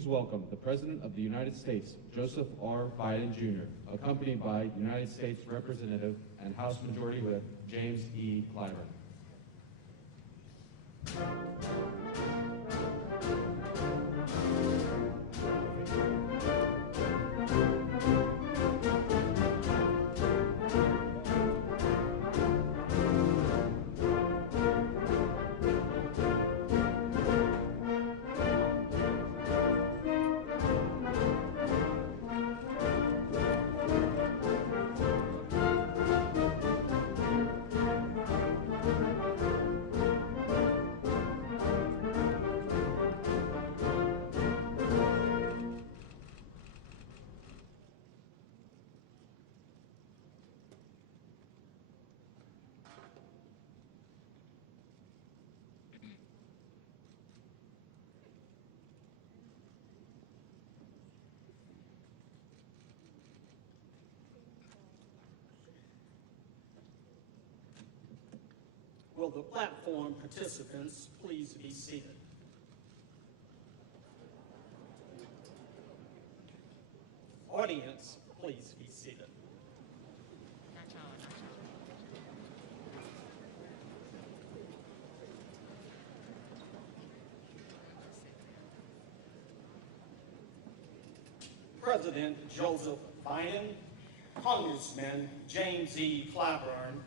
Please welcome the President of the United States, Joseph R. Biden, Jr., accompanied by United States Representative and House Majority Whip James E. Clyburn. Will the platform participants please be seated? Audience, please be seated. President Joseph Biden, Congressman James E. Clyburn,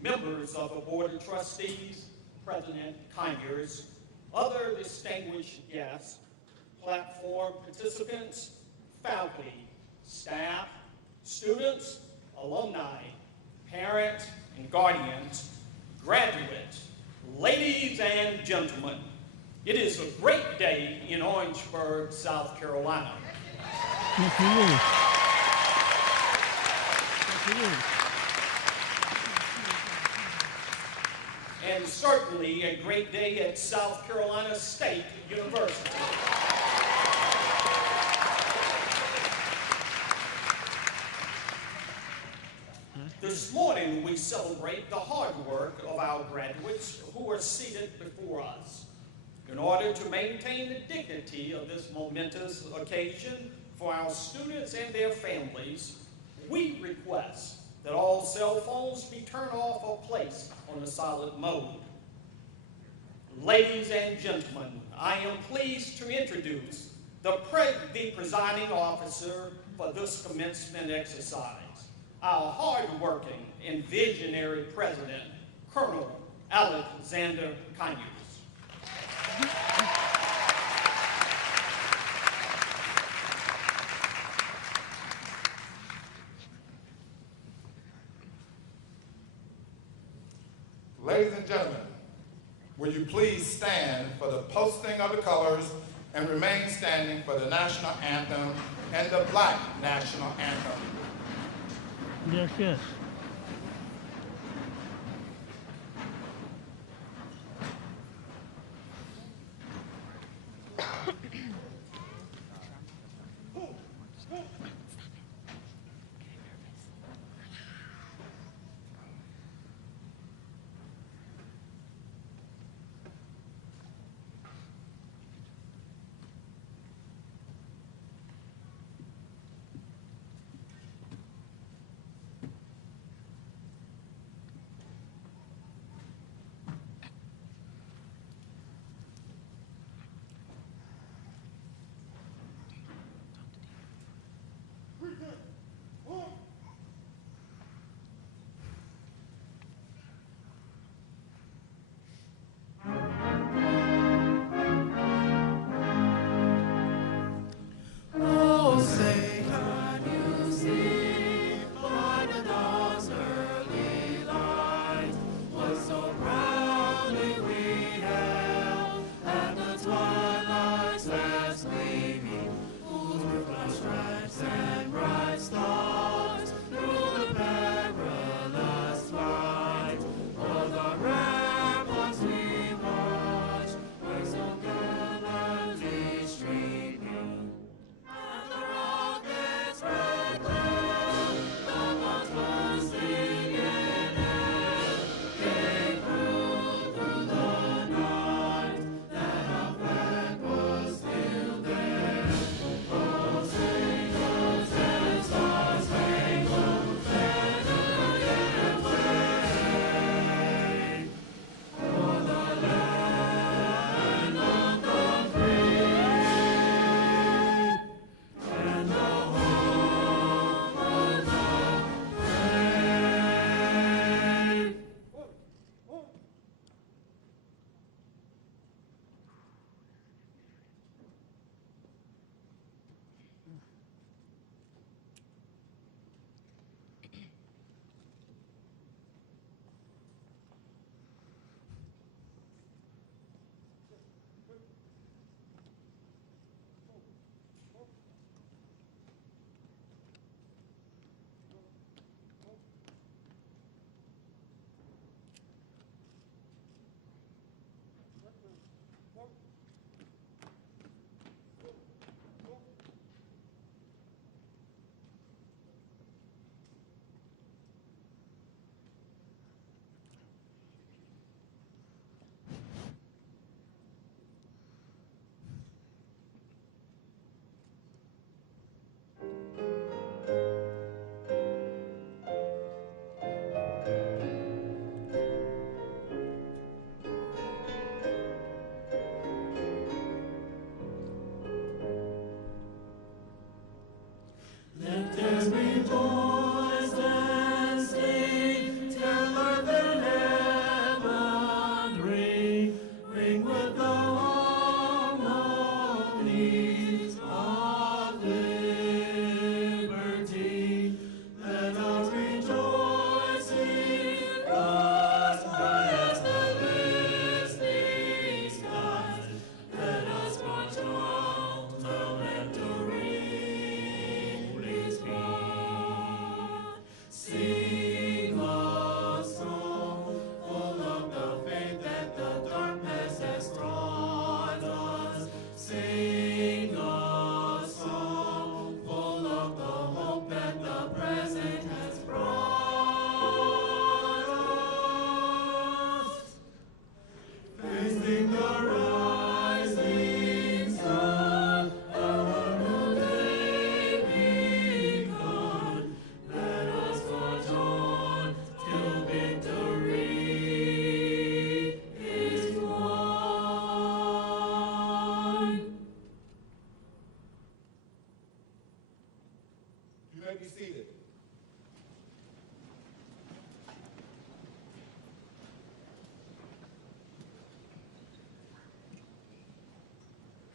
members of the Board of Trustees, President Conyers, other distinguished guests, platform participants, faculty, staff, students, alumni, parents, and guardians, graduates, ladies and gentlemen, it is a great day in Orangeburg, South Carolina. And certainly a great day at South Carolina State University. This morning we celebrate the hard work of our graduates who are seated before us. In order to maintain the dignity of this momentous occasion for our students and their families, we request that all cell phones be turned off or placed on a silent mode. Ladies and gentlemen, I am pleased to introduce the presiding officer for this commencement exercise, our hard-working and visionary president, Colonel Alexander Conyers. Ladies and gentlemen, will you please stand for the posting of the colors and remain standing for the national anthem and the Black national anthem. Yes, yes.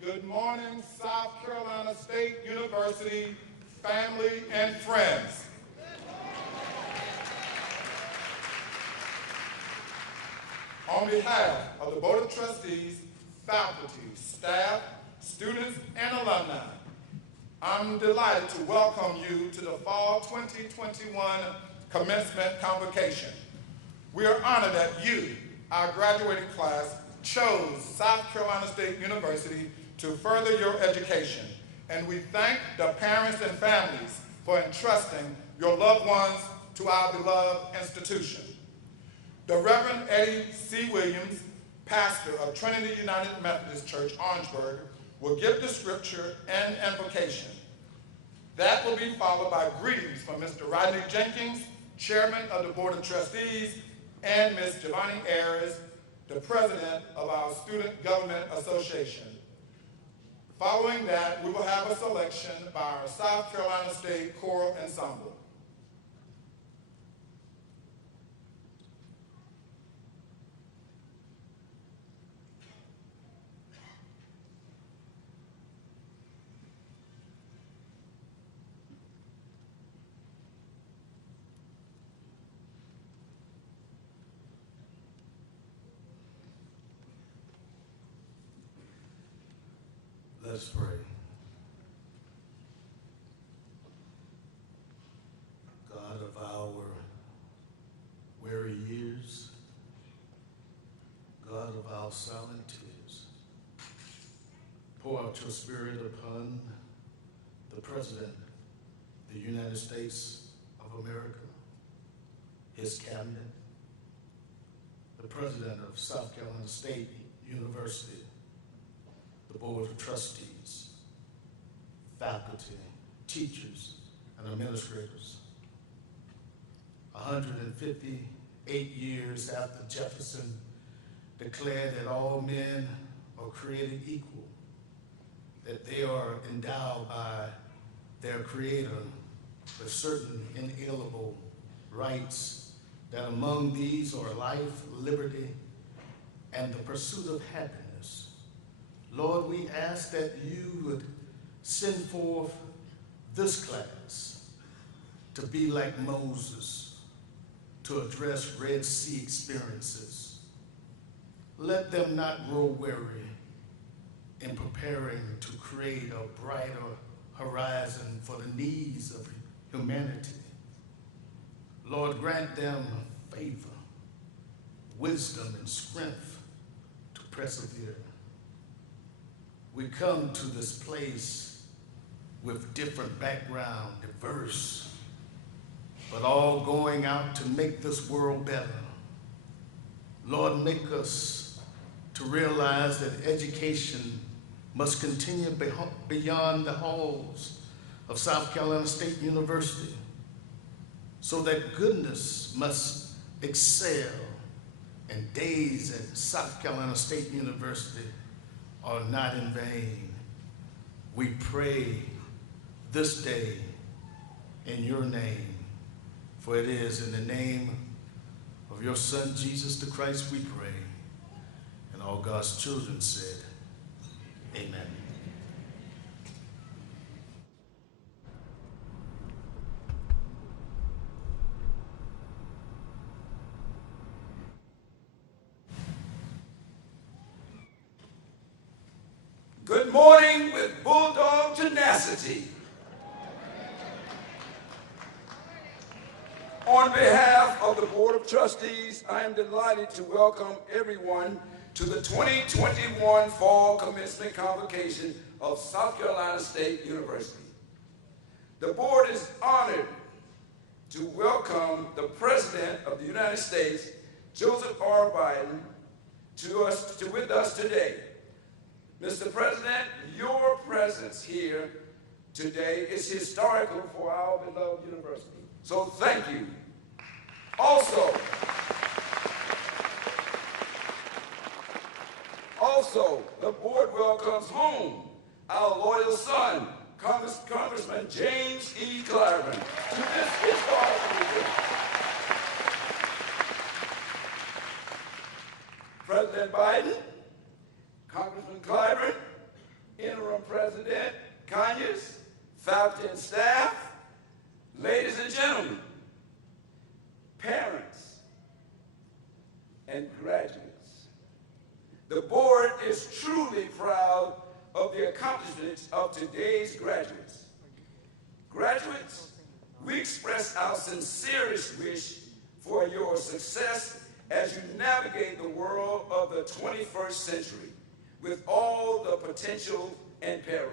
Good morning, South Carolina State University, family and friends. On behalf of the Board of Trustees, faculty, staff, students, and alumni, I'm delighted to welcome you to the Fall 2021 Commencement Convocation. We are honored that you, our graduating class, chose South Carolina State University to further your education, and we thank the parents and families for entrusting your loved ones to our beloved institution. The Reverend Eddie C. Williams, pastor of Trinity United Methodist Church, Orangeburg, will give the scripture and invocation. That will be followed by greetings from Mr. Rodney Jenkins, chairman of the Board of Trustees, and Ms. Giovanni Ayers, the president of our Student Government Association. Following that, we will have a selection by our South Carolina State Choral Ensemble. Let's pray. God of our weary years, God of our silent tears, pour out your spirit upon the President of the United States of America, his cabinet, the President of South Carolina State University, the Board of Trustees, faculty, teachers, and administrators. 158 years after Jefferson declared that all men are created equal, that they are endowed by their Creator with certain inalienable rights, that among these are life, liberty, and the pursuit of happiness. Lord, we ask that you would send forth this class to be like Moses, to address Red Sea experiences. Let them not grow weary in preparing to create a brighter horizon for the needs of humanity. Lord, grant them favor, wisdom, and strength to persevere. We come to this place with different background, diverse, but all going out to make this world better. Lord, make us to realize that education must continue beyond the halls of South Carolina State University, so that goodness must excel, and days at South Carolina State University are not in vain. We pray this day in your name, for it is in the name of your Son, Jesus the Christ, we pray. And all God's children said, amen. Good morning with bulldog tenacity. On behalf of the Board of Trustees, I am delighted to welcome everyone to the 2021 Fall Commencement Convocation of South Carolina State University. The board is honored to welcome the President of the United States, Joseph R. Biden, with us today. Mr. President, your presence here today is historical for our beloved university. So thank you. Also, the board welcomes home our loyal son, Congressman James E. Clyburn, to this historic meeting. President Biden, Congressman Clyburn, Interim President Conyers, faculty and staff, ladies and gentlemen, parents, and graduates. The board is truly proud of the accomplishments of today's graduates. Graduates, we express our sincerest wish for your success as you navigate the world of the 21st century with all the potential and perils.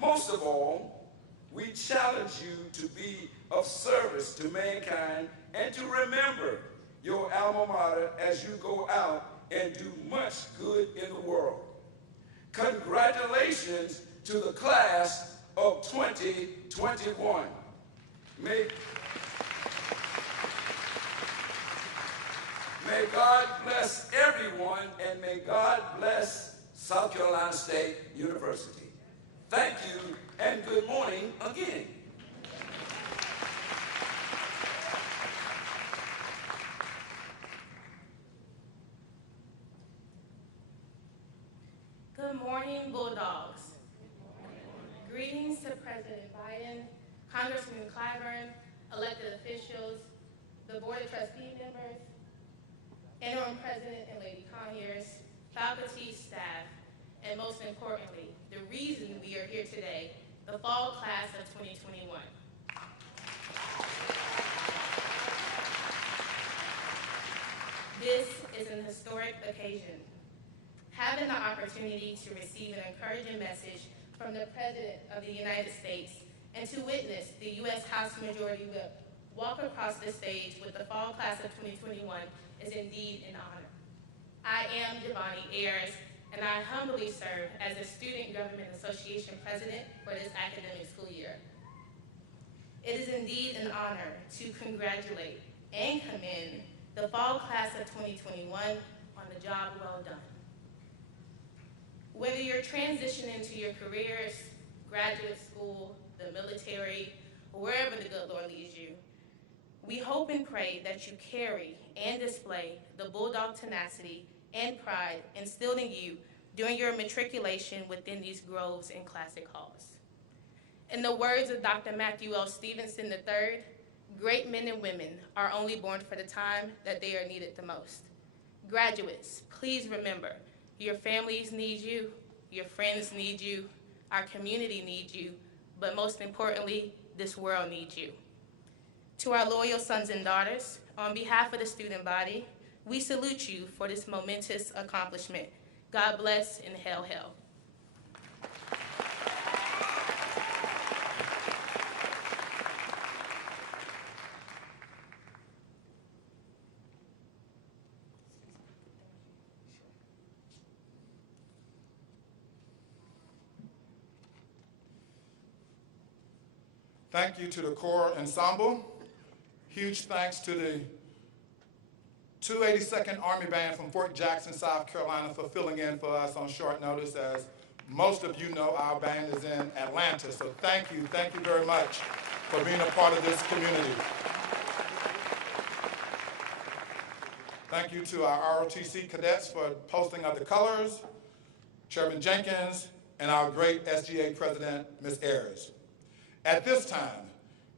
Most of all, we challenge you to be of service to mankind and to remember your alma mater as you go out and do much good in the world. Congratulations to the class of 2021. May God bless everyone, and may God bless South Carolina State University. Thank you, and good morning again. Good morning, Bulldogs. Greetings to President Biden, Congressman Clyburn, elected officials, the Board of Trustee members, Interim President and Lady Conyers, faculty, staff, and most importantly, the reason we are here today, the fall class of 2021. This is an historic occasion. Having the opportunity to receive an encouraging message from the President of the United States and to witness the U.S. House Majority Whip walk across the stage with the fall class of 2021 is indeed an honor. I am Giovanni Ayers, and I humbly serve as the Student Government Association President for this academic school year. It is indeed an honor to congratulate and commend the fall class of 2021 on the job well done. Whether you're transitioning to your careers, graduate school, the military, or wherever the good Lord leads you, we hope and pray that you carry and display the Bulldog tenacity and pride instilled in you during your matriculation within these groves and classic halls. In the words of Dr. Matthew L. Stevenson III, great men and women are only born for the time that they are needed the most. Graduates, please remember, your families need you, your friends need you, our community needs you, but most importantly, this world needs you. To our loyal sons and daughters, on behalf of the student body, we salute you for this momentous accomplishment. God bless and hail, hail. Thank you to the Corps Ensemble. Huge thanks to the 282nd Army Band from Fort Jackson, South Carolina for filling in for us on short notice. As most of you know, our band is in Atlanta, so thank you very much for being a part of this community. Thank you to our ROTC cadets for posting of the colors, Chairman Jenkins, and our great SGA President, Ms. Ayers. At this time,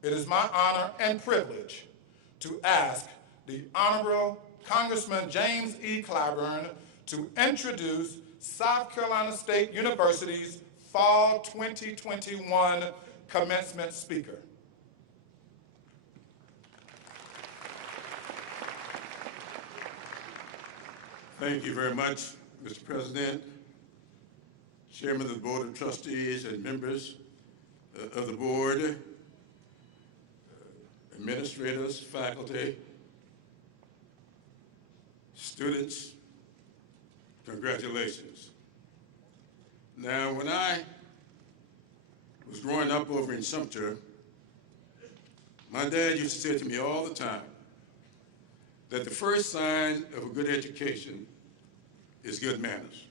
it is my honor and privilege to ask the Honorable Congressman James E. Clyburn to introduce South Carolina State University's Fall 2021 commencement speaker. Thank you very much, Mr. President, Chairman of the Board of Trustees and members of the board, administrators, faculty, students, congratulations. Now, when I was growing up over in Sumter, my dad used to say to me all the time that the first sign of a good education is good manners.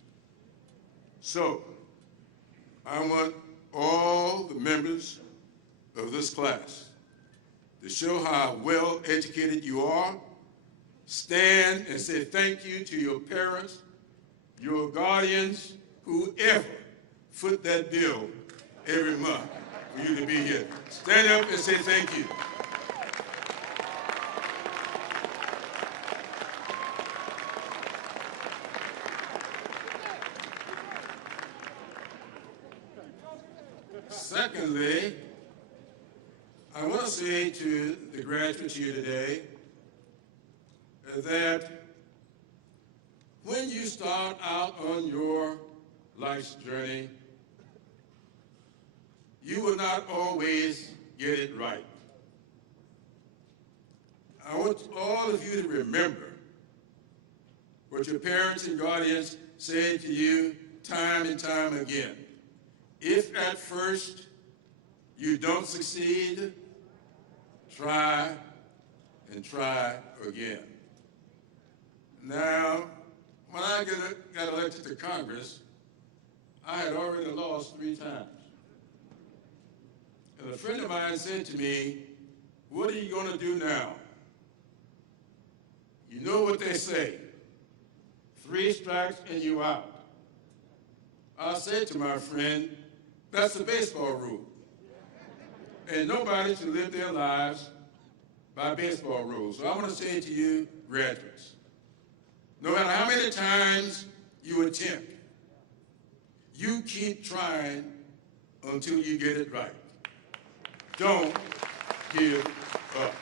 So, I want all the members of this class to show how well educated you are. Stand and say thank you to your parents, your guardians, whoever foot that bill every month for you to be here. Stand up and say thank you. Secondly, I want to say to the graduates here today that when you start out on your life's journey, you will not always get it right. I want all of you to remember what your parents and guardians said to you time and time again. If at first you don't succeed, try and try again. Now, when I got elected to Congress, I had already lost 3 times. And a friend of mine said to me, "What are you going to do now?" You know what they say, 3 strikes and you out. I said to my friend, that's the baseball rule. And nobody should live their lives by baseball rules. So I want to say to you, graduates, no matter how many times you attempt, you keep trying until you get it right. Don't give up.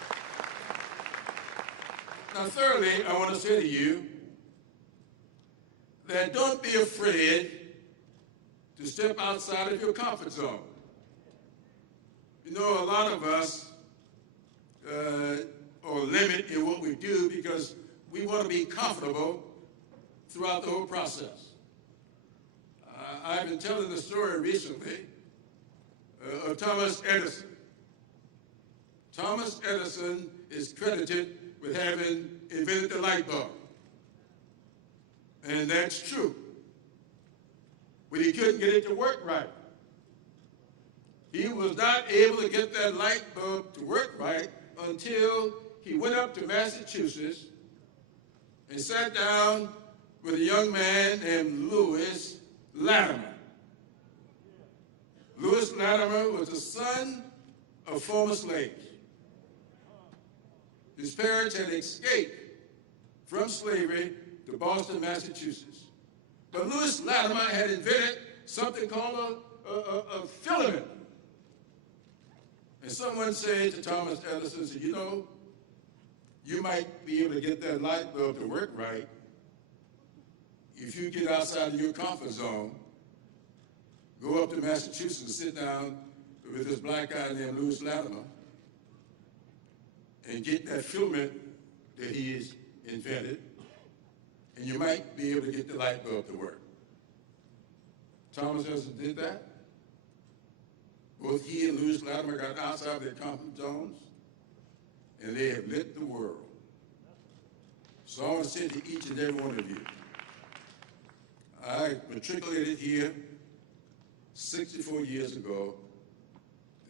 Now, thirdly, I want to say to you that don't be afraid to step outside of your comfort zone. You know, a lot of us are limited in what we do because we want to be comfortable throughout the whole process. I've been telling the story recently of Thomas Edison. Thomas Edison is credited with having invented the light bulb. And that's true. But he couldn't get it to work right. He was not able to get that light bulb to work right until he went up to Massachusetts and sat down with a young man named Louis Latimer. Louis Latimer was the son of former slaves. His parents had escaped from slavery to Boston, Massachusetts. But Louis Latimer had invented something called a filament. And someone said to Thomas Edison, said, you know, you might be able to get that light bulb to work right if you get outside of your comfort zone, go up to Massachusetts and sit down with this black guy named Louis Latimer and get that filament that he has invented, and you might be able to get the light bulb to work. Thomas Edison did that. Both he and Louis Latimer got outside of their comfort zones, and they have lit the world. So I want to say to each and every one of you, I matriculated here 64 years ago,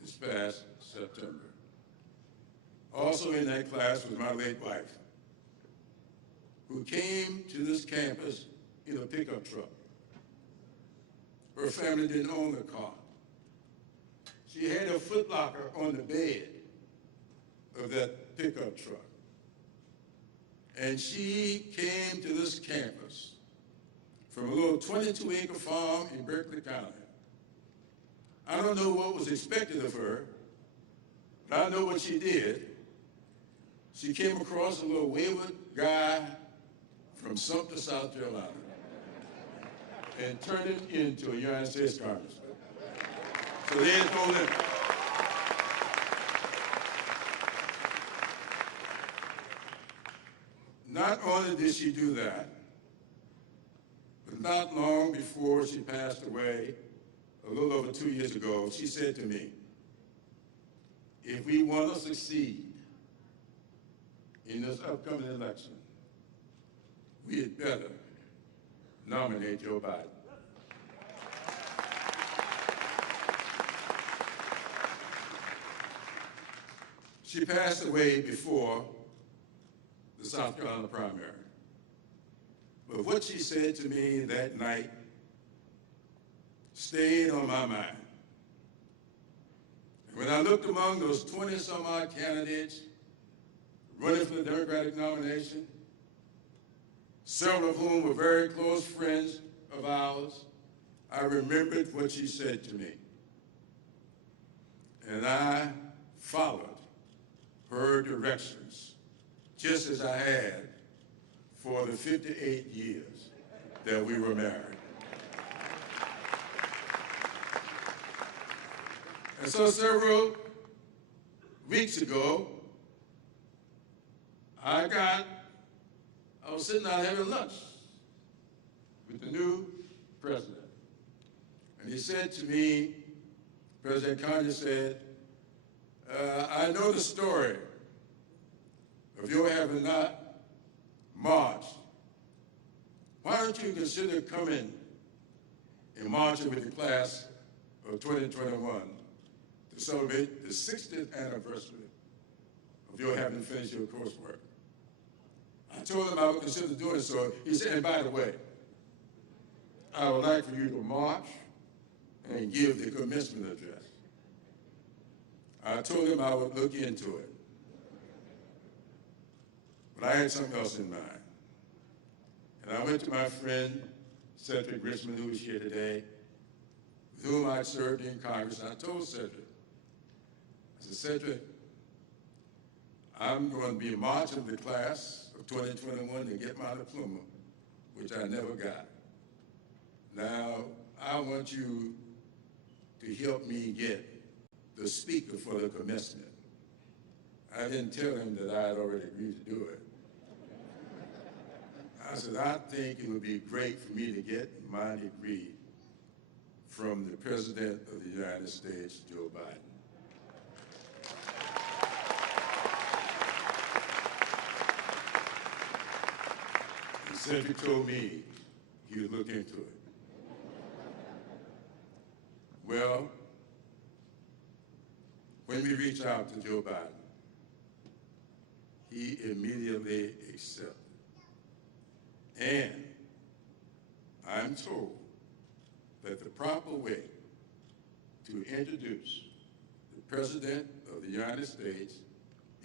this past September. Also in that class was my late wife, who came to this campus in a pickup truck. Her family didn't own a car. She had a footlocker on the bed of that pickup truck. And she came to this campus from a little 22-acre farm in Berkeley County. I don't know what was expected of her, but I know what she did. She came across a little wayward guy from Sumter, South Carolina, and turned him into a United States congressman. So there's no limit. Not only did she do that, but not long before she passed away, a little over 2 years ago, she said to me, if we want to succeed in this upcoming election, we had better nominate Joe Biden. She passed away before the South Carolina primary. But what she said to me that night stayed on my mind. And when I looked among those 20-some-odd candidates running for the Democratic nomination, several of whom were very close friends of ours, I remembered what she said to me. And I followed her directions, just as I had for the 58 years that we were married. And so several weeks ago, I was sitting down having lunch with the new president. And he said to me, President Conyers said, I know the story of your having not marched. Why don't you consider coming and marching with the class of 2021 to celebrate the 60th anniversary of your having finished your coursework? I told him I would consider doing so. He said, and by the way, I would like for you to march and give the commencement address. I told him I would look into it. But I had something else in mind. And I went to my friend, Cedric Richmond, who is here today, with whom I served in Congress, and I told Cedric, I said, Cedric, I'm going to be marching the class of 2021 to get my diploma, which I never got. Now, I want you to help me get the speaker for the commencement. I didn't tell him that I had already agreed to do it. I said, I think it would be great for me to get my degree from the President of the United States, Joe Biden. And Cedric told me he would look into it. Well, when we reached out to Joe Biden, he immediately accepted. And I'm told that the proper way to introduce the President of the United States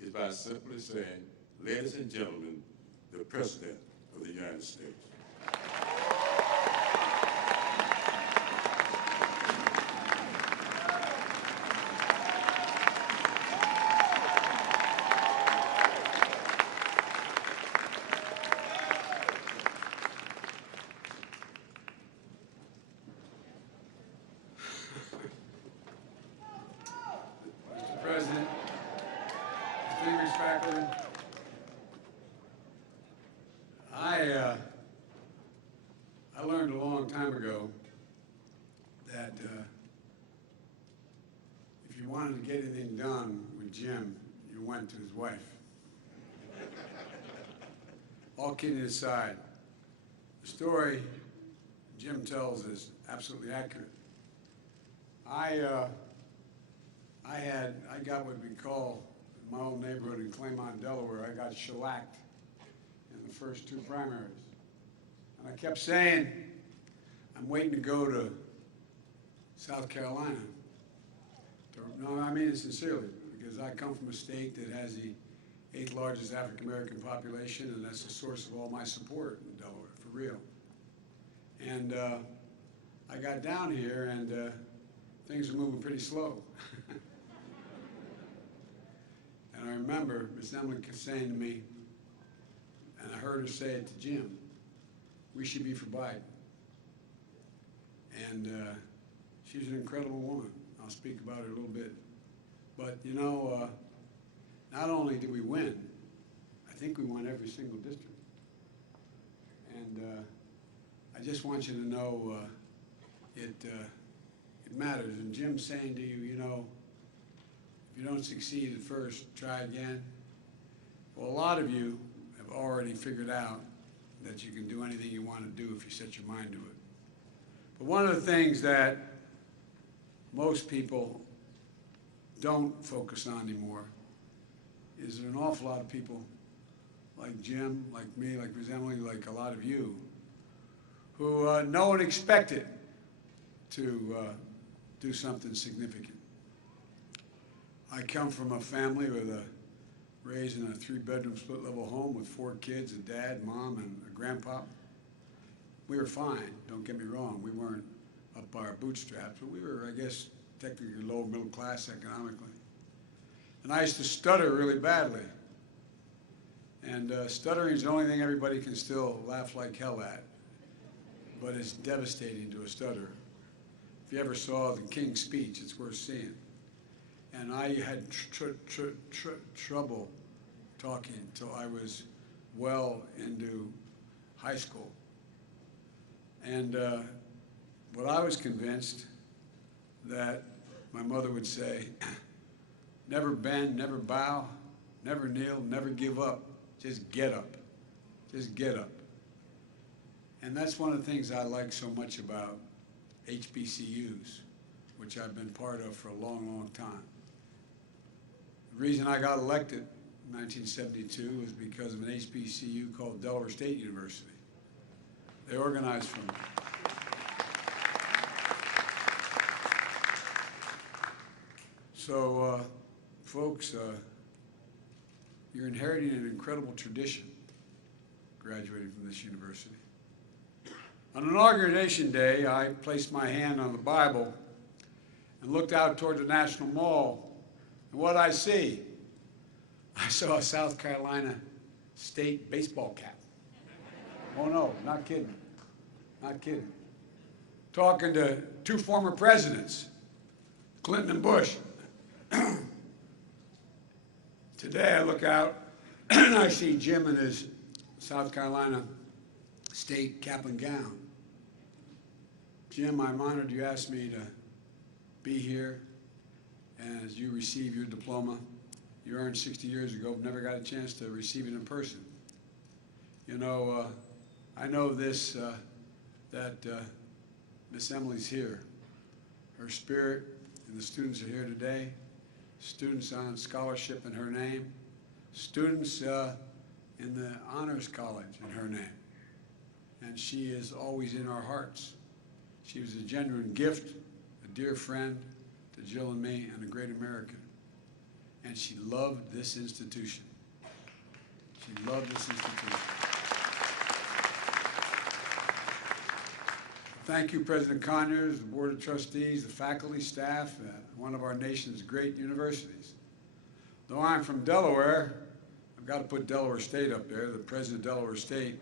is by simply saying, ladies and gentlemen, the President of the United States. I learned a long time ago that if you wanted to get anything done with Jim, you went to his wife. All kidding aside, the story Jim tells is absolutely accurate. I got what we call in my old neighborhood in Claymont, Delaware, I got shellacked in the first two primaries. And I kept saying, I'm waiting to go to South Carolina. No, I mean it sincerely, because I come from a state that has the 8th largest African-American population, and that's the source of all my support in Delaware, for real. And I got down here, and things were moving pretty slow. And I remember Miss Emily saying to me, and I heard her say it to Jim, we should be for Biden. And she's an incredible woman. I'll speak about her a little bit. But, you know, not only did we win, I think we won every single district. And I just want you to know it matters. And Jim's saying to you, you know, if you don't succeed at first, try again. Well, a lot of you have already figured out that you can do anything you want to do if you set your mind to it. But one of the things that most people don't focus on anymore is there an awful lot of people like Jim, like me, like Ms. Emily, like a lot of you, who no one expected to do something significant. I come from a family raised in a 3-bedroom split-level home with 4 kids, a dad, mom, and a grandpa. We were fine, don't get me wrong. We weren't up by our bootstraps, but we were, I guess, technically lower middle class economically. And I used to stutter really badly. And stuttering is the only thing everybody can still laugh like hell at, but it's devastating to a stutterer. If you ever saw the King's Speech, it's worth seeing. And I had trouble talking until I was well into high school. And what I was convinced that my mother would say, never bend, never bow, never kneel, never give up. Just get up. Just get up. And that's one of the things I like so much about HBCUs, which I've been part of for a long, long time. The reason I got elected in 1972 was because of an HBCU called Delaware State University. They organized from So, folks, you're inheriting an incredible tradition graduating from this university. On Inauguration Day, I placed my hand on the Bible and looked out toward the National Mall, and what I see? I saw a South Carolina State baseball cap. Oh no, not kidding, not kidding. Talking to 2 former presidents, Clinton and Bush. Today I look out and I see Jim in his South Carolina State cap and gown. Jim, I'm honored you asked me to be here, and as you receive your diploma you earned 60 years ago, never got a chance to receive it in person. You know, I know this, that Miss Emily's here. Her spirit and the students are here today. Students on scholarship in her name. Students in the Honors College in her name. And she is always in our hearts. She was a genuine gift, a dear friend to Jill and me, and a great American. And she loved this institution. She loved this institution. Thank you, President Conyers, the Board of Trustees, the faculty, staff, at one of our nation's great universities. Though I'm from Delaware, I've got to put Delaware State up there. The president of Delaware State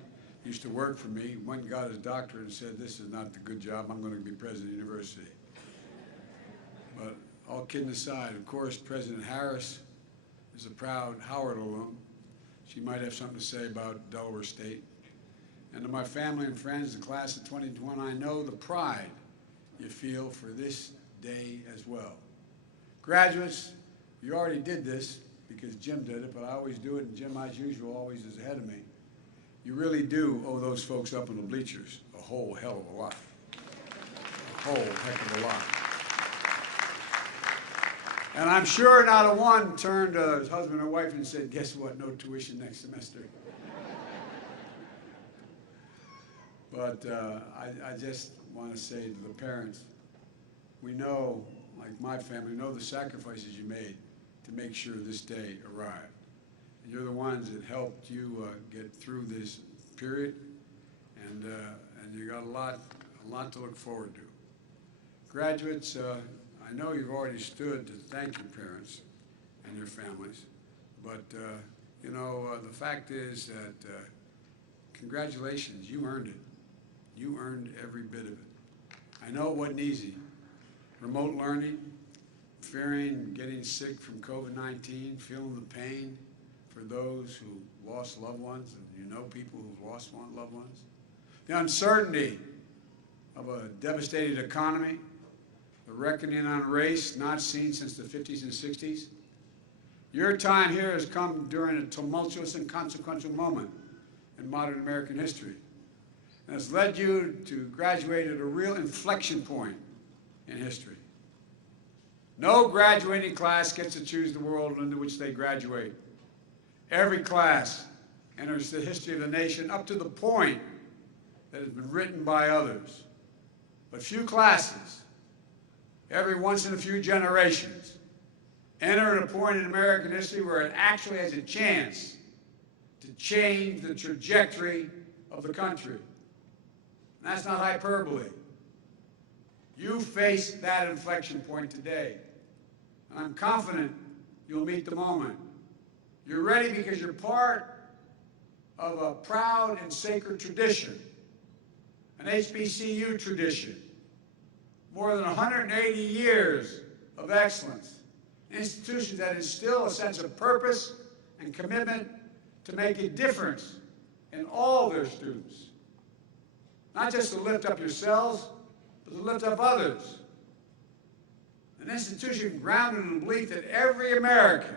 used to work for me, went and got his doctorate and said, this is not the good job, I'm going to be president of the university. But all kidding aside, of course, President Harris is a proud Howard alum. She might have something to say about Delaware State. And to my family and friends, the class of 2021, I know the pride you feel for this day as well. Graduates, you already did this because Jim did it, but I always do it, and Jim, as usual, always is ahead of me. You really do owe those folks up in the bleachers a whole hell of a lot. A whole heck of a lot. And I'm sure not a one turned to his husband or wife and said, guess what, no tuition next semester. But I just want to say to the parents, we know, like my family, know the sacrifices you made to make sure this day arrived. And you're the ones that helped you get through this period, and you got a lot to look forward to. Graduates, I know you've already stood to thank your parents and your families, but you know, the fact is that congratulations, you earned it. You earned every bit of it. I know it wasn't easy. Remote learning, fearing getting sick from COVID-19, feeling the pain for those who lost loved ones, and you know people who've lost loved ones. The uncertainty of a devastated economy, the reckoning on race not seen since the 50s and 60s. Your time here has come during a tumultuous and consequential moment in modern American history. And has led you to graduate at a real inflection point in history. No graduating class gets to choose the world into which they graduate. Every class enters the history of the nation up to the point that has been written by others. But few classes every once in a few generations, enter at a point in American history where it actually has a chance to change the trajectory of the country. And that's not hyperbole. You face that inflection point today. And I'm confident you'll meet the moment. You're ready because you're part of a proud and sacred tradition, an HBCU tradition, more than 180 years of excellence, institutions that instill a sense of purpose and commitment to make a difference in all their students. Not just to lift up yourselves, but to lift up others. An institution grounded in the belief that every American,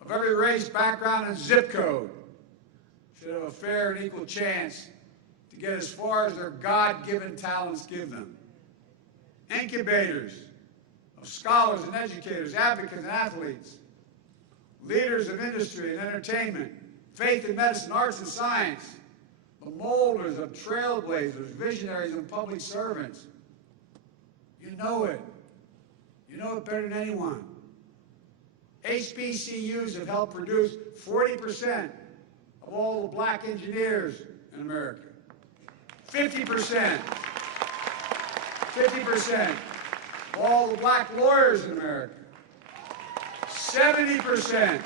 of every race, background, and zip code, should have a fair and equal chance to get as far as their God-given talents give them. Incubators of scholars and educators, advocates and athletes, leaders of industry and entertainment, faith in medicine, arts and science, the molders of trailblazers, visionaries and public servants. You know it. You know it better than anyone. HBCUs have helped produce 40% of all the black engineers in America. 50% of all the black lawyers in America. 70%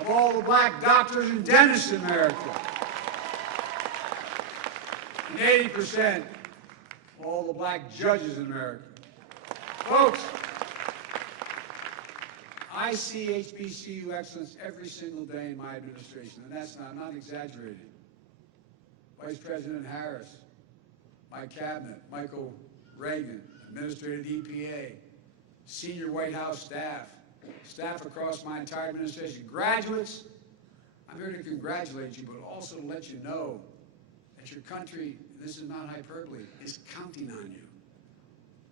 of all the black doctors and dentists in America. And 80% of all the black judges in America. Folks, I see HBCU excellence every single day in my administration, and I'm not exaggerating. Vice President Harris, my cabinet, Michael Reagan, administrative EPA, senior White House staff, staff across my entire administration, graduates, I'm here to congratulate you, but also to let you know that your country, this is not hyperbole, is counting on you.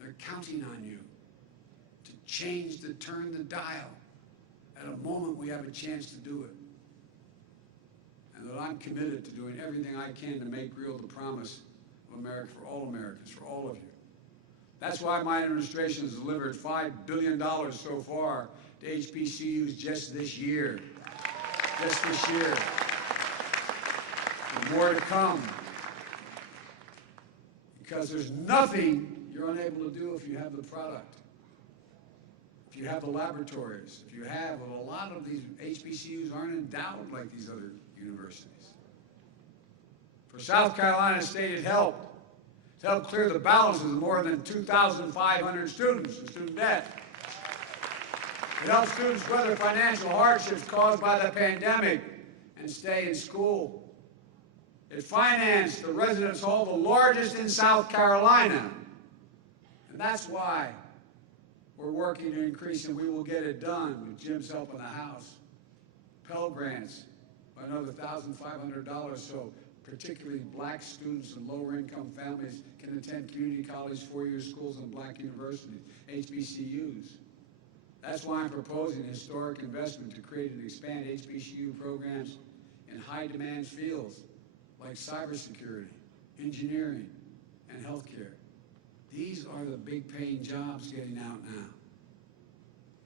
They're counting on you to change, to turn the dial at a moment we have a chance to do it. And that I'm committed to doing everything I can to make real the promise of America for all Americans, for all of you. That's why my administration has delivered $5 billion so far to HBCUs just this year. Just this year. And more to come. Because there's nothing you're unable to do if you have the product. If you have the laboratories, if you have, well, a lot of these HBCUs aren't endowed like these other universities. For South Carolina State, it helped. It helped clear the balances of more than 2,500 students in student debt. It helped students weather financial hardships caused by the pandemic and stay in school. It financed the residence hall, the largest in South Carolina. And that's why we're working to increase, and we will get it done with Jim's help in the House. Pell Grants by another $1,500, so particularly black students and lower income families can attend community college, four-year schools, and black universities, HBCUs. That's why I'm proposing a historic investment to create and expand HBCU programs in high-demand fields like cybersecurity, engineering, and healthcare. These are the big-paying jobs getting out now.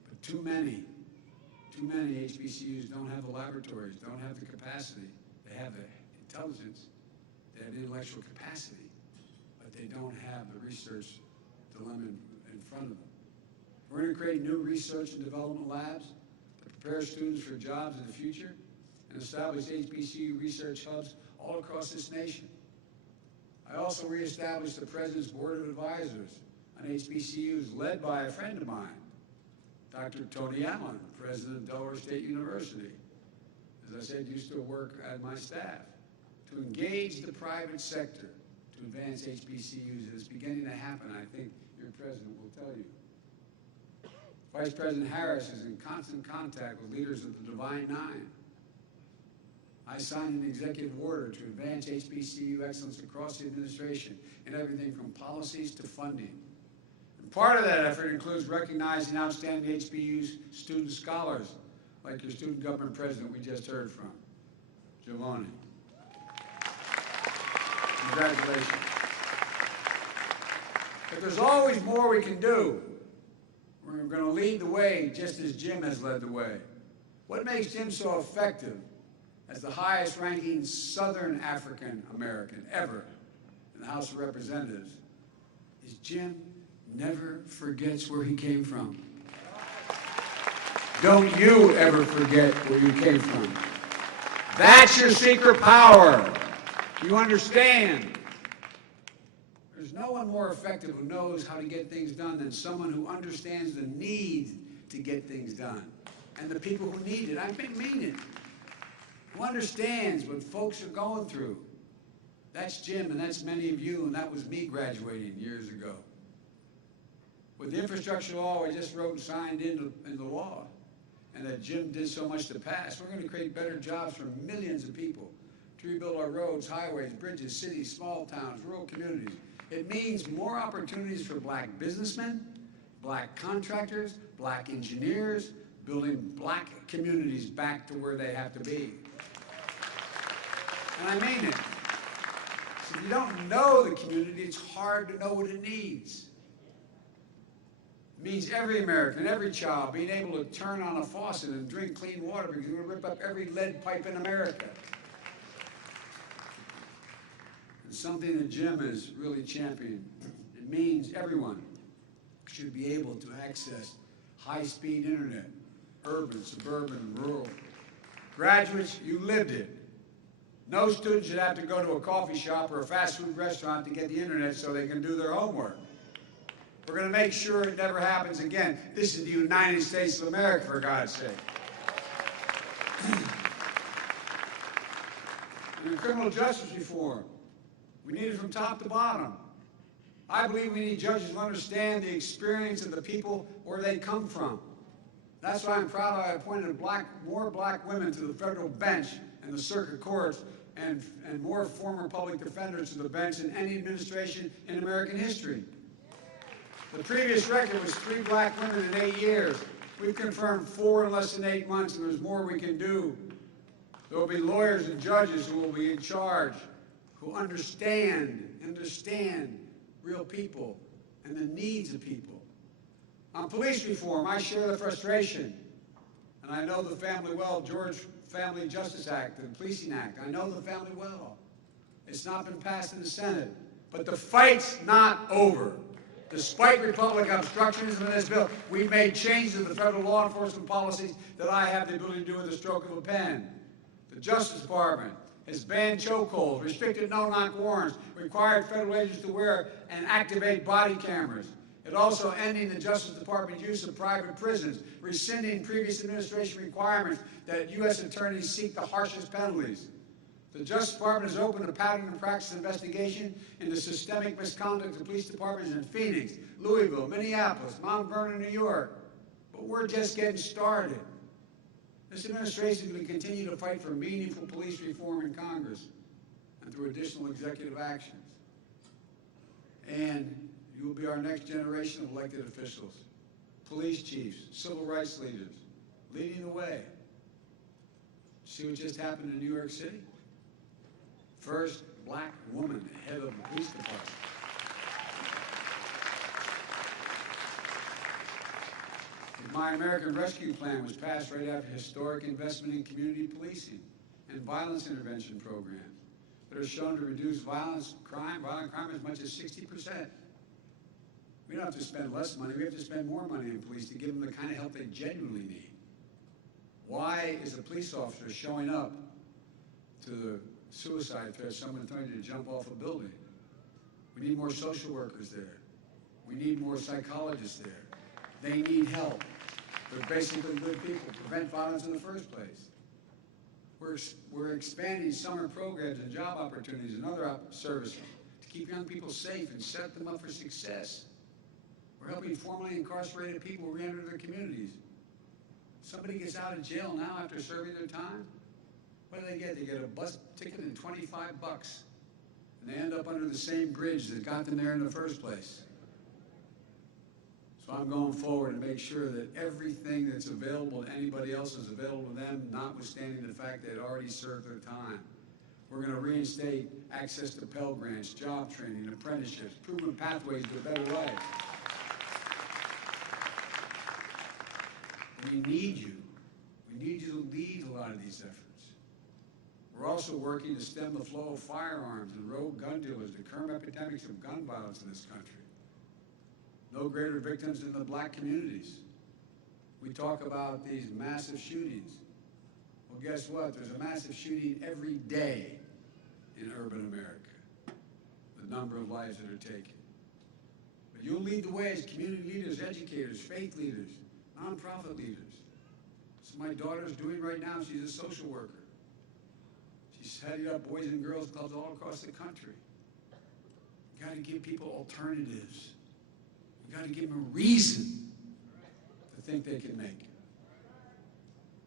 But too many HBCUs don't have the laboratories, don't have the capacity. They have the intelligence, they have the intellectual capacity, but they don't have the research dilemma in front of them. We're going to create new research and development labs to prepare students for jobs in the future and establish HBCU research hubs all across this nation. I also reestablished the President's Board of Advisors on HBCUs, led by a friend of mine, Dr. Tony Allen, President of Delaware State University. As I said, used to work at my staff to engage the private sector to advance HBCUs. It's beginning to happen. I think your president will tell you. Vice President Harris is in constant contact with leaders of the Divine Nine. I signed an executive order to advance HBCU excellence across the administration in everything from policies to funding. And part of that effort includes recognizing outstanding HBCU student scholars, like your student government president we just heard from, Giovanni. Congratulations. But there's always more we can do. going to lead the way just as Jim has led the way. What makes Jim so effective as the highest ranking Southern African American ever in the House of Representatives is Jim never forgets where he came from. Don't you ever forget where you came from. That's your secret power. You understand? There's no one more effective who knows how to get things done than someone who understands the need to get things done and the people who need it. I mean it. Who understands what folks are going through. That's Jim, and that's many of you, and that was me graduating years ago. With the infrastructure law I just wrote and signed into law, and that Jim did so much to pass, we're going to create better jobs for millions of people to rebuild our roads, highways, bridges, cities, small towns, rural communities. It means more opportunities for black businessmen, black contractors, black engineers, building black communities back to where they have to be. And I mean it. So if you don't know the community, it's hard to know what it needs. It means every American, every child being able to turn on a faucet and drink clean water because we're going to rip up every lead pipe in America. It's something that Jim has really championed. It means everyone should be able to access high-speed internet, urban, suburban, rural. Graduates, you lived it. No student should have to go to a coffee shop or a fast food restaurant to get the internet so they can do their homework. We're going to make sure it never happens again. This is the United States of America, for God's sake. And criminal justice reform, we need it from top to bottom. I believe we need judges who understand the experience of the people where they come from. That's why I'm proud I appointed more black women to the federal bench and the circuit courts, and more former public defenders to the bench than any administration in American history. The previous record was 3 black women in 8 years. We've confirmed 4 in less than 8 months, and there's more we can do. There will be lawyers and judges who will be in charge, who understand real people and the needs of people. On police reform, I share the frustration, and I know the family well. George Family Justice Act, the Policing Act, I know the family well. It's not been passed in the Senate, but the fight's not over. Despite Republican obstructionism in this bill, we've made changes to the federal law enforcement policies that I have the ability to do with the stroke of a pen. The Justice Department has banned chokeholds, restricted no-knock warrants, required federal agents to wear and activate body cameras. It also ending the Justice Department's use of private prisons, rescinding previous administration requirements that U.S. attorneys seek the harshest penalties. The Justice Department has opened a pattern and practice investigation into systemic misconduct of police departments in Phoenix, Louisville, Minneapolis, Mount Vernon, New York. But we're just getting started. This administration is going to continue to fight for meaningful police reform in Congress and through additional executive actions. And you will be our next generation of elected officials, police chiefs, civil rights leaders, leading the way. See what just happened in New York City? First black woman head of the police department. My American Rescue Plan was passed right after historic investment in community policing and violence intervention programs that are shown to reduce violent crime as much as 60%. We don't have to spend less money, we have to spend more money on police to give them the kind of help they genuinely need. Why is a police officer showing up to the suicide threat, someone threatening to jump off a building? We need more social workers there. We need more psychologists there. They need help. They're basically good people to prevent violence in the first place. We're expanding summer programs and job opportunities and other services to keep young people safe and set them up for success. We're helping formerly incarcerated people re-enter their communities. Somebody gets out of jail now after serving their time. What do they get? They get a bus ticket and $25. And they end up under the same bridge that got them there in the first place. So I'm going forward to make sure that everything that's available to anybody else is available to them, notwithstanding the fact they'd already served their time. We're going to reinstate access to Pell Grants, job training, apprenticeships, proven pathways to a better life. We need you. We need you to lead a lot of these efforts. We're also working to stem the flow of firearms and rogue gun dealers, the current epidemics of gun violence in this country. No greater victims than the black communities. We talk about these massive shootings. Well, guess what? There's a massive shooting every day in urban America. The number of lives that are taken. But you'll lead the way as community leaders, educators, faith leaders, nonprofit leaders. That's what my daughter's doing right now. She's a social worker. She's heading up Boys and Girls Clubs all across the country. You got to give people alternatives. You got to give them a reason to think they can make it.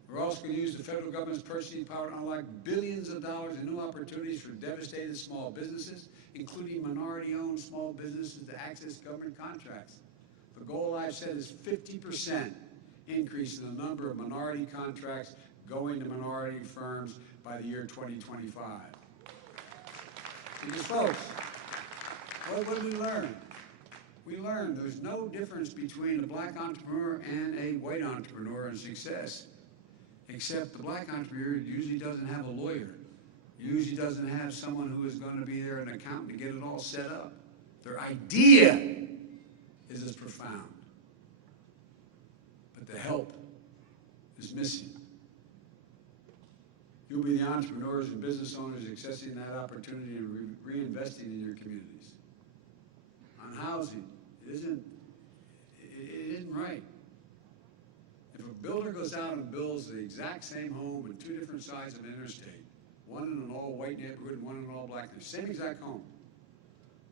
We're also going to use the federal government's purchasing power to unlock billions of dollars in new opportunities for devastated small businesses, including minority-owned small businesses to access government contracts. The goal I've set is 50% increase in the number of minority contracts going to minority firms by the year 2025. Because folks, what did we learn? We learned there's no difference between a black entrepreneur and a white entrepreneur in success, except the black entrepreneur usually doesn't have a lawyer, usually doesn't have someone who is going to be there, an accountant, to get it all set up. Their idea is as profound, but the help is missing. You'll be the entrepreneurs and business owners accessing that opportunity and reinvesting in your communities. On housing, it isn't right. If a builder goes out and builds the exact same home in two different sides of an interstate, one in an all-white neighborhood and one in an all-black neighborhood, same exact home,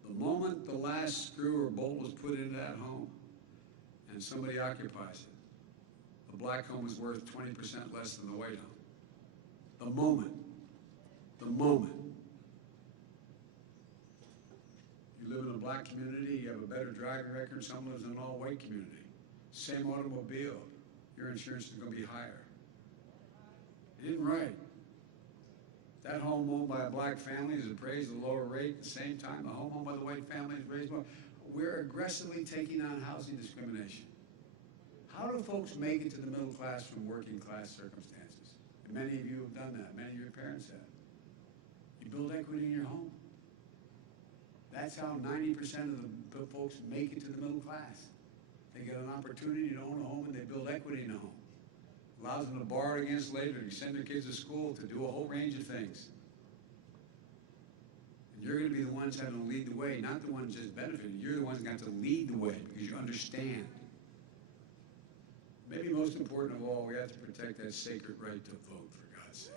the moment the last screw or bolt was put into that home and somebody occupies it, the black home is worth 20% less than the white home. The moment. You live in a black community, you have a better driving record, someone lives in an all-white community. Same automobile, your insurance is going to be higher. It isn't right. That home owned by a black family is appraised at a lower rate. At the same time, the home owned by the white family is raised more. We're aggressively taking on housing discrimination. How do folks make it to the middle class from working class circumstances? And many of you have done that. Many of your parents have. You build equity in your home. That's how 90% of the folks make it to the middle class. They get an opportunity to own a home and they build equity in a home. Allows them to borrow against later, to send their kids to school, to do a whole range of things. And you're going to be the ones having to lead the way, not the ones just benefiting. You're the ones that got to lead the way because you understand. Maybe most important of all, we have to protect that sacred right to vote, for God's sake.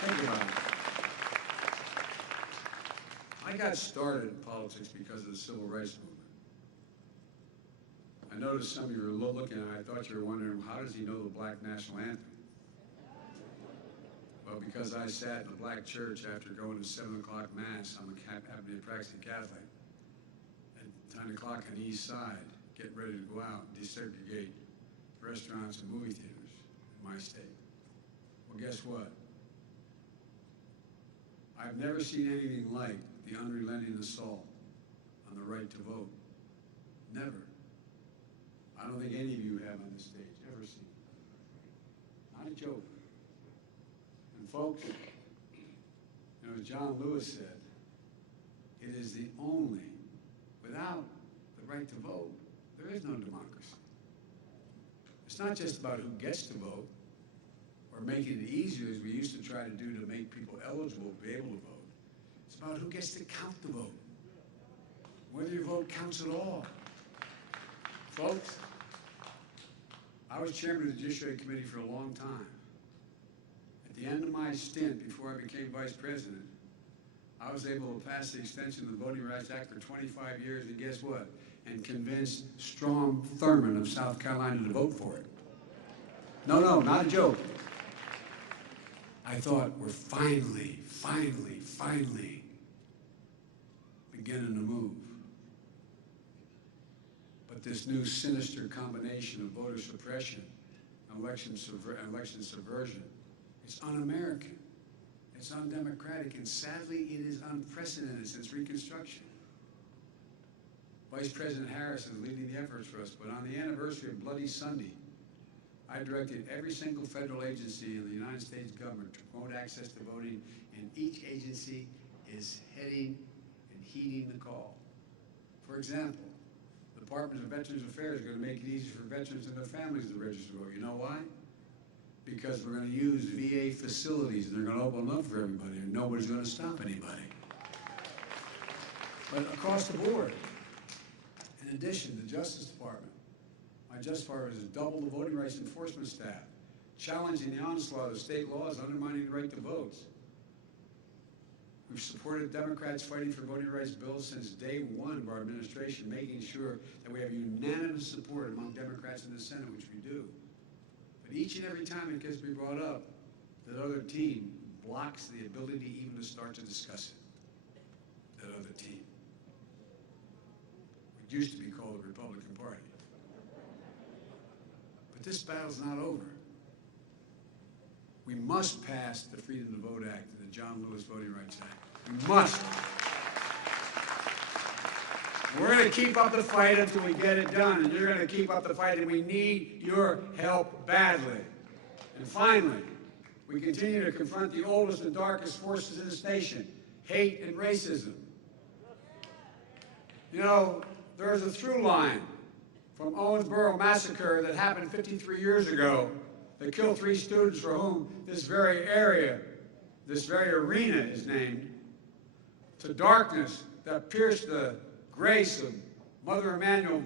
Think about it. I got started in politics because of the civil rights movement. I noticed some of you were looking at it, I thought you were wondering, how does he know the black national anthem? Well, because I sat in a black church after going to 7 o'clock Mass, I'm happen to be a practicing Catholic. At 9 o'clock on the east side, getting ready to go out and desegregate restaurants and movie theaters in my state. Well, guess what? I've never seen anything like the unrelenting assault on the right to vote. Never. I don't think any of you have on this stage ever seen it. Not a joke. And folks, as John Lewis said, it is the only, without the right to vote, there is no democracy. It's not just about who gets to vote or making it easier as we used to try to do to make people eligible to be able to vote. It's about who gets to count the vote, whether your vote counts at all. Folks, I was chairman of the Judiciary Committee for a long time. At the end of my stint, before I became vice president, I was able to pass the extension of the Voting Rights Act for 25 years, and guess what? And convince Strom Thurmond of South Carolina to vote for it. No, not a joke. I thought we're finally beginning to move. But this new sinister combination of voter suppression and election subversion is un-American. It's undemocratic, and sadly, it is unprecedented since Reconstruction. Vice President Harris is leading the efforts for us, but on the anniversary of Bloody Sunday, I directed every single federal agency in the United States government to promote access to voting, and each agency is heading and heeding the call. For example, the Department of Veterans Affairs is going to make it easy for veterans and their families to register to vote. You know why? Because we're going to use VA facilities, and they're going to open them up for everybody, and nobody's going to stop anybody. But across the board, in addition, the Justice Department, my Justice Department has doubled the voting rights enforcement staff, challenging the onslaught of state laws undermining the right to vote. We've supported Democrats fighting for voting rights bills since day one of our administration, making sure that we have unanimous support among Democrats in the Senate, which we do. But each and every time it gets to be brought up, that other team blocks the ability even to start to discuss it, that other team. It used to be called the Republican Party. But this battle's not over. We must pass the Freedom to Vote Act and the John Lewis Voting Rights Act. We must. We're going to keep up the fight until we get it done, and you're going to keep up the fight, and we need your help badly. And finally, we continue to confront the oldest and darkest forces in this nation, hate and racism. You know, there's a through line from Owensboro massacre that happened 53 years ago that killed 3 students for whom this very area, this very arena is named, to darkness that pierced the grace of Mother Emanuel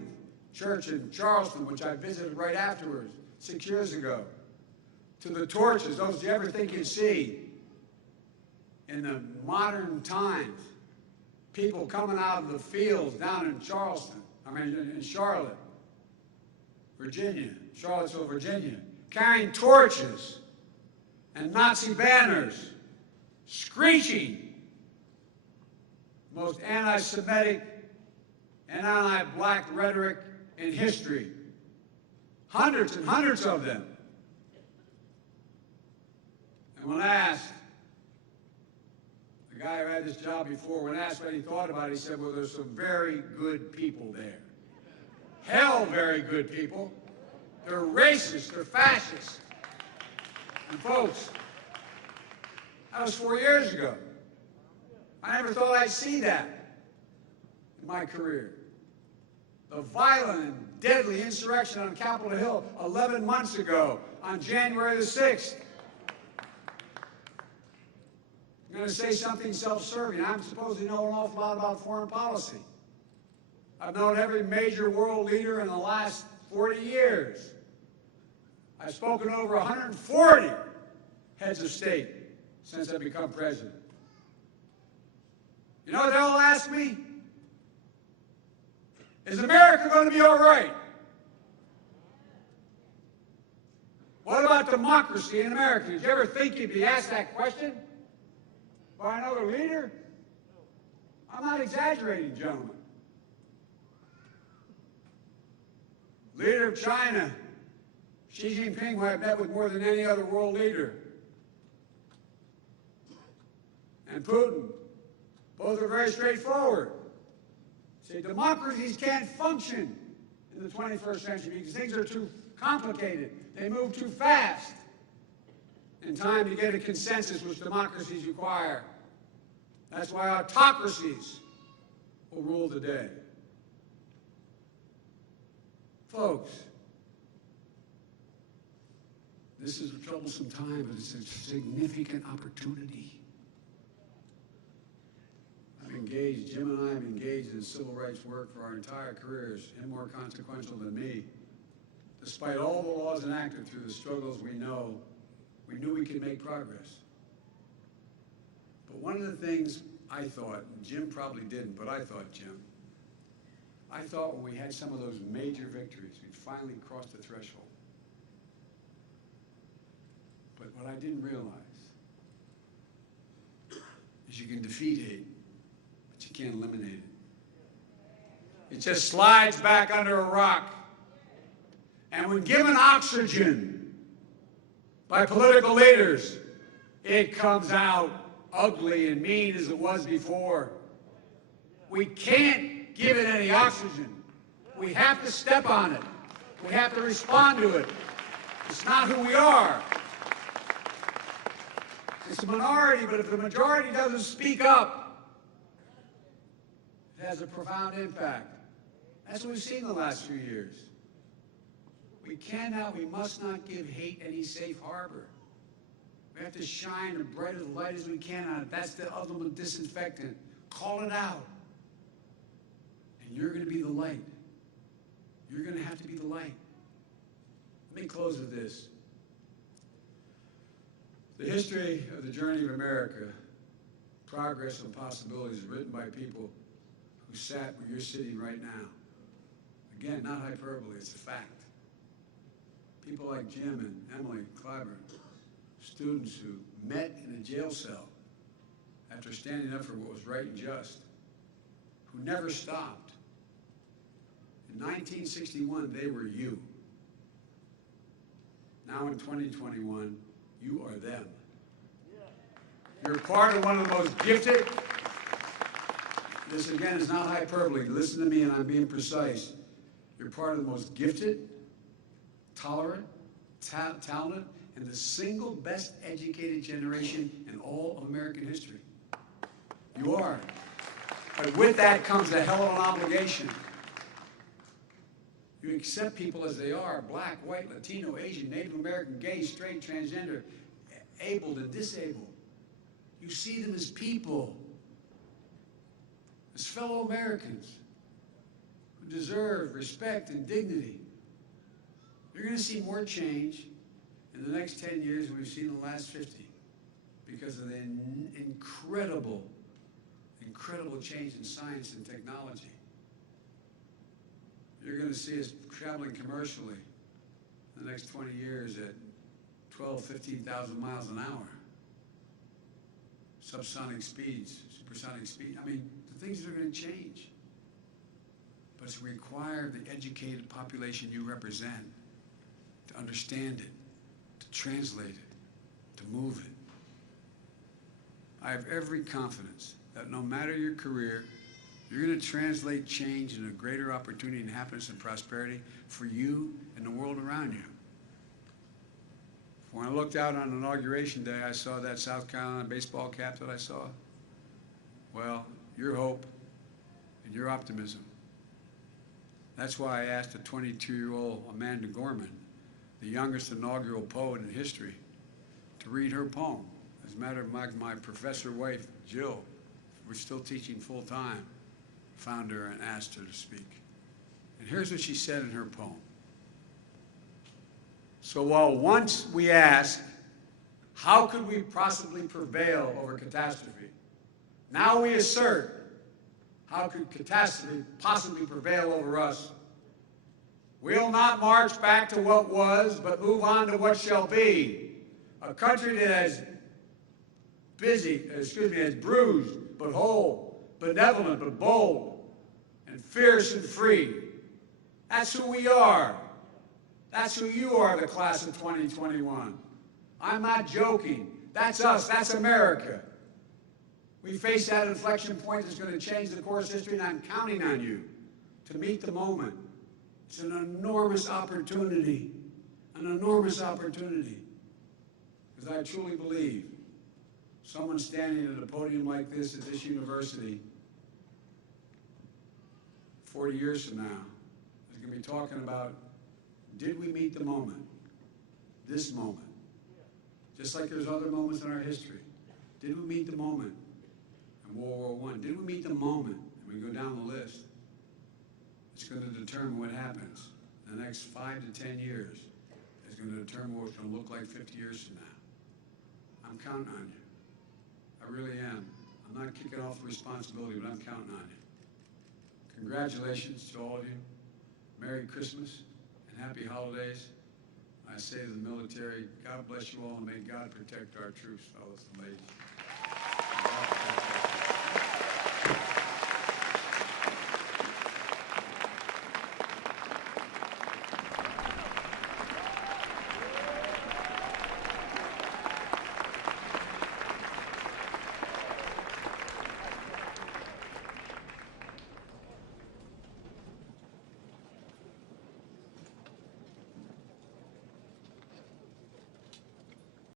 Church in Charleston, which I visited right afterwards 6 years ago, to the torches, those you ever think you'd see in the modern times, people coming out of the fields down in in Charlotte, Virginia, Charlottesville, Virginia, carrying torches and Nazi banners, screeching the most anti-Semitic and anti-black rhetoric in history. Hundreds and hundreds of them. And when asked, the guy who had this job before, when asked what he thought about it, he said, well, there's some very good people there. Hell, very good people. They're racist, they're fascist. And folks, that was 4 years ago. I never thought I'd see that in my career. The violent and deadly insurrection on Capitol Hill 11 months ago on January the 6th. I'm going to say something self-serving. I'm supposed to know an awful lot about foreign policy. I've known every major world leader in the last 40 years. I've spoken to over 140 heads of state since I've become president. You know what they all ask me? Is America going to be all right? What about democracy in America? Did you ever think you'd be asked that question by another leader? I'm not exaggerating, gentlemen. Leader of China, Xi Jinping, who I've met with more than any other world leader, and Putin, both are very straightforward. Say democracies can't function in the 21st century because things are too complicated. They move too fast in time to get a consensus, which democracies require. That's why autocracies will rule the day. Folks, this is a troublesome time, but it's a significant opportunity. Jim and I have engaged in civil rights work for our entire careers, and more consequential than me. Despite all the laws enacted through the struggles we knew we could make progress. But one of the things I thought, and Jim probably didn't, but I thought, Jim, I thought when we had some of those major victories, we'd finally crossed the threshold. But what I didn't realize is you can defeat hate, but you can't eliminate it. It just slides back under a rock. And when given oxygen by political leaders, it comes out ugly and mean as it was before. We can't give it any oxygen. We have to step on it. We have to respond to it. It's not who we are. It's a minority, but if the majority doesn't speak up, it has a profound impact. That's what we've seen in the last few years. We must not give hate any safe harbor. We have to shine as bright as light as we can on it. That's the ultimate disinfectant. Call it out. And you're going to be the light. You're going to have to be the light. Let me close with this. The history of the journey of America, progress and possibilities, written by people who sat where you're sitting right now. Again, not hyperbole, it's a fact. People like Jim and Emily Clyburn, students who met in a jail cell after standing up for what was right and just, who never stopped. In 1961, they were you. Now in 2021, you are them. You're part of one of the most gifted. This, again, is not hyperbole. Listen to me, and I'm being precise. You're part of the most gifted, tolerant, talented, and the single best educated generation in all of American history. You are. But with that comes a hell of an obligation. You accept people as they are, black, white, Latino, Asian, Native American, gay, straight, transgender, abled and disabled. You see them as people, as fellow Americans who deserve respect and dignity. You're going to see more change in the next 10 years than we've seen in the last 50 because of the incredible change in science and technology. You're going to see us traveling commercially in the next 20 years at 12, 15,000 miles an hour. Subsonic speeds, supersonic speed. I mean, the things are going to change. But it's required the educated population you represent to understand it, to translate it, to move it. I have every confidence that no matter your career, you're going to translate change into a greater opportunity and happiness and prosperity for you and the world around you. When I looked out on Inauguration Day, I saw that South Carolina baseball cap that I saw. Well, your hope and your optimism. That's why I asked a 22-year-old Amanda Gorman, the youngest inaugural poet in history, to read her poem. As a matter of fact, my professor wife, Jill, we're still teaching full-time, found her and asked her to speak. And here's what she said in her poem. So while once we asked, how could we possibly prevail over catastrophe? Now we assert, how could catastrophe possibly prevail over us? We'll not march back to what was, but move on to what shall be. A country that is is bruised but whole, benevolent but bold, and fierce and free. That's who we are. That's who you are, the class of 2021. I'm not joking. That's us. That's America. We face that inflection point that's going to change the course of history, and I'm counting on you to meet the moment. It's an enormous opportunity, an enormous opportunity. Because I truly believe someone standing at a podium like this at this university 40 years from now is going to be talking about, did we meet the moment? This moment. Just like there's other moments in our history. Did we meet the moment in World War I? Did we meet the moment? And we go down the list. It's going to determine what happens in the next 5 to 10 years. It's going to determine what it's going to look like 50 years from now. I'm counting on you. I really am. I'm not kicking off the responsibility, but I'm counting on you. Congratulations to all of you. Merry Christmas and happy holidays. I say to the military, God bless you all, and may God protect our troops, fellas and ladies.